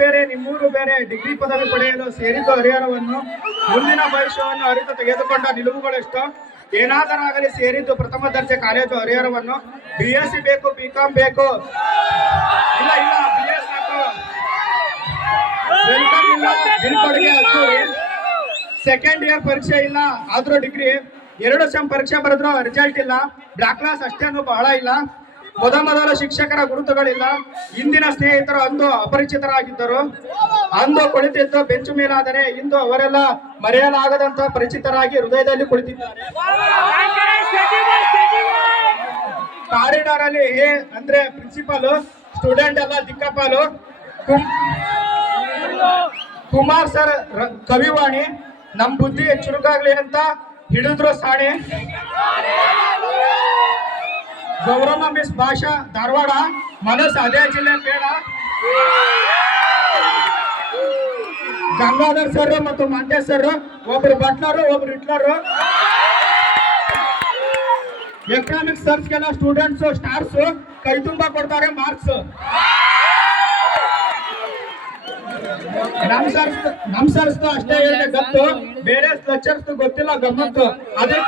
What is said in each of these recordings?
ಬೇರೆ, ನಿಮ್ಮೂರು ಬೇರೆ ಡಿಗ್ರಿ ಪದವಿ ಪಡೆಯಲು ಸೇರಿದ್ದು ಹರಿಹರವನ್ನು. ಮುಂದಿನ ಭವಿಷ್ಯವನ್ನು ಅರಿತು ತೆಗೆದುಕೊಂಡ ನಿಲುವುಗಳೆಷ್ಟು. ಏನಾದರಾಗಲಿ ಸೇರಿದ್ದು ಪ್ರಥಮ ದರ್ಜೆ ಕಾಲೇಜು ಹರಿಹರವನ್ನು. ಬಿ ಎಸ್ ಸಿ ಬೇಕು. ಬಿ ಕಾಮ್ ಬೇಕು ಇಲ್ಲ ಇಲ್ಲ ಬಿ ಎಸ್ ಬೀಳ್ಕೊಡುಗೆ ಸೆಕೆಂಡ್ ಇಯರ್ ಪರೀಕ್ಷೆ ಇಲ್ಲ, ಆದ್ರೂ ಡಿಗ್ರಿ ಎರಡು ಸೆಮ್ ಪರೀಕ್ಷೆ ಬರೆದ್ರು ರಿಸಲ್ಟ್ ಇಲ್ಲ. ಬ್ಲಾಕ್ ಕ್ಲಾಸ್ ಅಷ್ಟೇನು ಬಹಳ ಇಲ್ಲ. ಮೊದಮೊದಲ ಶಿಕ್ಷಕರ ಗುರುತುಗಳಿಲ್ಲ ಇಂದಿನ ಸ್ನೇಹಿತರು ಅಂದು ಅಪರಿಚಿತರಾಗಿದ್ದರು. ಅಂದು ಕುಳಿತಿದ್ದು ಬೆಂಚು ಮೇಲಾದರೆ ಇಂದು ಅವರೆಲ್ಲ ಮರೆಯಲಾಗದಂತ ಪರಿಚಿತರಾಗಿ ಹೃದಯದಲ್ಲಿ ಕುಳಿತಿದ್ದಾರೆ. ಕಾರಿಡಾರ್ ಅಲ್ಲಿ ಹೇ ಅಂದ್ರೆ ಪ್ರಿನ್ಸಿಪಾಲ್ ಸ್ಟೂಡೆಂಟ್ ಎಲ್ಲ ದಿಕ್ಕಪಾಲು ಕುಮಾರ್ ಸರ್ ಕವಿವಾಣಿ, ನಮ್ ಬುದ್ಧಿ ಚುರುಕಾಗ್ಲಿ ಅಂತ ಹಿಡಿದ್ರು ಸಾಣಿ. ಗೌರಮ್ಮ ಮಿಸ್ ಭಾಷಾ ಧಾರವಾಡ ಮನಸ್ಸು ಅದೇ ಜಿಲ್ಲೆ ಬೇಡ ಗಂಗಾಧರ್ ಸರ್ ಮತ್ತು ಮಂಡ್ಯ ಸರ್ ಒಬ್ರು ಬಟ್ಲರು ಒಬ್ರು ಹಿಟ್ಲರು. ಎಕನಾಮಿಕ್ಸ್ ಸರ್ಸ್ಗೆಲ್ಲ ಸ್ಟೂಡೆಂಟ್ಸ್ ಸ್ಟಾರ್ಸ್ ಕೈ ತುಂಬ ಕೊಡ್ತಾರೆ ಮಾರ್ಕ್ಸ್ ನಮ್ ಸರ್ಸ್ ನಮ್ ಸರ್ಸ್ ಅಷ್ಟೇ ಹೇಳಿದೆ ಗೊತ್ತು. ಬೇರೆ ಲೆಕ್ಚರ್ಸ್ ಗೊತ್ತಿಲ್ಲ ಗಮ್ಮತ್ತು. ಅದೇ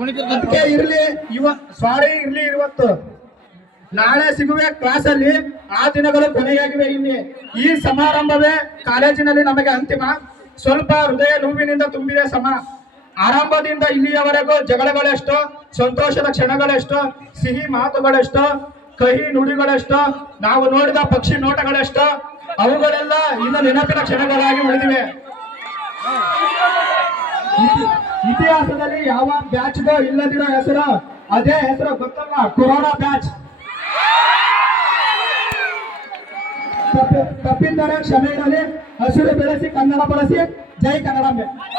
ಅದಕ್ಕೆ ಇರ್ಲಿ, ಇವ ಸಾರಿ ಇರ್ಲಿ ಇವತ್ತು. ನಾಳೆ ಸಿಗುವೆ ಕ್ಲಾಸ್ ಅಲ್ಲಿ ಆ ದಿನಗಳು ಕೊನೆಯಾಗಿವೆ ಇಲ್ಲಿ. ಈ ಸಮಾರಂಭವೇ ಕಾಲೇಜಿನಲ್ಲಿ ನಮಗೆ ಅಂತಿಮ. ಸ್ವಲ್ಪ ಹೃದಯ ನೋವಿನಿಂದ ತುಂಬಿದೆ ಸಮ. ಆರಂಭದಿಂದ ಇಲ್ಲಿಯವರೆಗೂ ಜಗಳಗಳೆಷ್ಟು, ಸಂತೋಷದ ಕ್ಷಣಗಳೆಷ್ಟು, ಸಿಹಿ ಮಾತುಗಳೆಷ್ಟು, ಕಹಿ ನುಡಿಗಳೆಷ್ಟು, ನಾವು ನೋಡಿದ ಪಕ್ಷಿ ನೋಟಗಳೆಷ್ಟು, ಅವುಗಳೆಲ್ಲ ಇನ್ನು ನೆನಪಿನ ಕ್ಷಣಗಳಾಗಿ ಉಳಿದಿವೆ. ಇತಿಹಾಸದಲ್ಲಿ ಯಾವ ಬ್ಯಾಚ್ಗೂ ಇಲ್ಲದಿರೋ ಹೆಸರು, ಅದೇ ಹೆಸರು ಗೊತ್ತಲ್ಲ ಕೊರೋನಾ ಬ್ಯಾಚ್. ತಪ್ಪಿ- ತಪ್ಪಿದ್ದರೆ ಕ್ಷಮೆ ಇರಲಿ. ಹಸಿರು ಬೆಳೆಸಿ, ಕನ್ನಡ ಬಳಸಿ. ಜೈ ಕನ್ನಡಾಂಬೆ